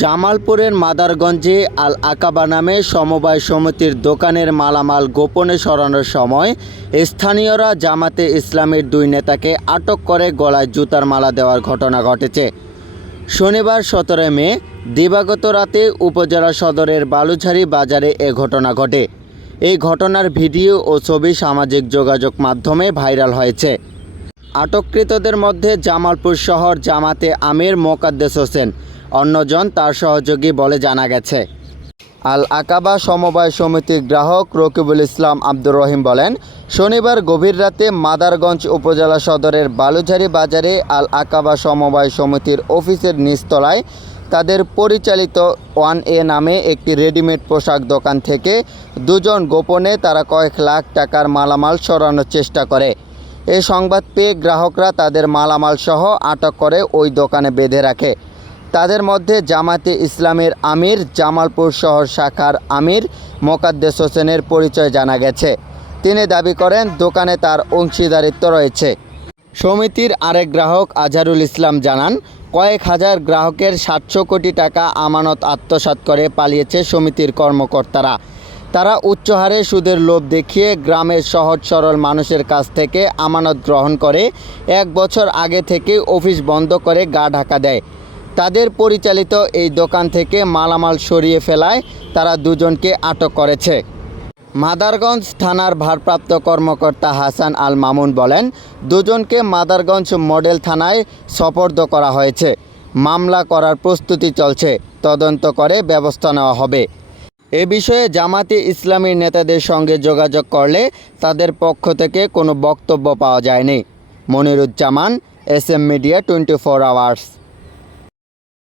জামালপুরের মাদারগঞ্জে আল আকাবা নামে সমবায় সমিতির দোকানের মালামাল গোপনে সরানোর সময় স্থানীয়রা জামাতে ইসলামের দুই নেতাকে আটক করে গলায় জুতার মালা দেওয়ার ঘটনা ঘটেছে। শনিবার 17 মে দিবাগত রাতে উপজেলা সদরের বালুঝাড়ি বাজারে এ ঘটনা ঘটে। এই ঘটনার ভিডিও ও ছবি সামাজিক যোগাযোগ মাধ্যমে ভাইরাল হয়েছে। আটককৃতদের মধ্যে জামালপুর শহর জামাতে আমির মোকাদ্দেস হোসেন অন্যজন তার সহযোগী বলে জানা গেছে। আল আকাবা সমবায় সমিতির গ্রাহক রকিবুল ইসলাম আব্দুর রহিম বলেন, শনিবার গভীর রাতে মাদারগঞ্জ উপজেলা সদরের বালুঝাড়ি বাজারে আল আকাবা সমবায় সমিতির অফিসের নিচতলায় তাদের পরিচালিত 1A নামে একটি রেডিমেড পোশাক দোকান থেকে দুজন গোপনে তারা কয়েক লাখ টাকার মালামাল সরানোর চেষ্টা করে। এ সংবাদ পেয়ে গ্রাহকরা তাদের মালামাল সহ আটক করে ওই দোকানে বেঁধে রাখে। তাদের মধ্যে জামাতে ইসলামের আমির জামালপুর শহর শাখার আমির মোকাদ্দেস হোসেনের পরিচয় জানা গেছে। তিনি দাবি করেন দোকানে তার অংশীদারিত্ব রয়েছে। সমিতির আরেক গ্রাহক আজহারুল ইসলাম জানান, কয়েক হাজার গ্রাহকের 700 কোটি টাকা আমানত আত্মসাৎ করে পালিয়েছে সমিতির কর্মকর্তারা। তারা উচ্চ হারে সুদের লোভ দেখিয়ে গ্রামের সহজ সরল মানুষের কাছ থেকে আমানত গ্রহণ করে 1 বছর আগে থেকে অফিস বন্ধ করে গা ঢাকা দেয়। তাদের পরিচালিত এই দোকান থেকে মালামাল সরিয়ে ফেলায় তারা দুজনকে আটক করেছে। মাদারগঞ্জ থানার ভারপ্রাপ্ত কর্মকর্তা হাসান আল মামুন বলেন, দুজনকে মাদারগঞ্জ মডেল থানায় সোপর্দ করা হয়েছে। মামলা করার প্রস্তুতি চলছে, তদন্ত করে ব্যবস্থা নেওয়া হবে। এ বিষয়ে জামাতে ইসলামীর নেতাদের সঙ্গে যোগাযোগ করলে তাদের পক্ষ থেকে কোনো বক্তব্য পাওয়া যায়নি। Moniruzzaman, SM media 24 hours.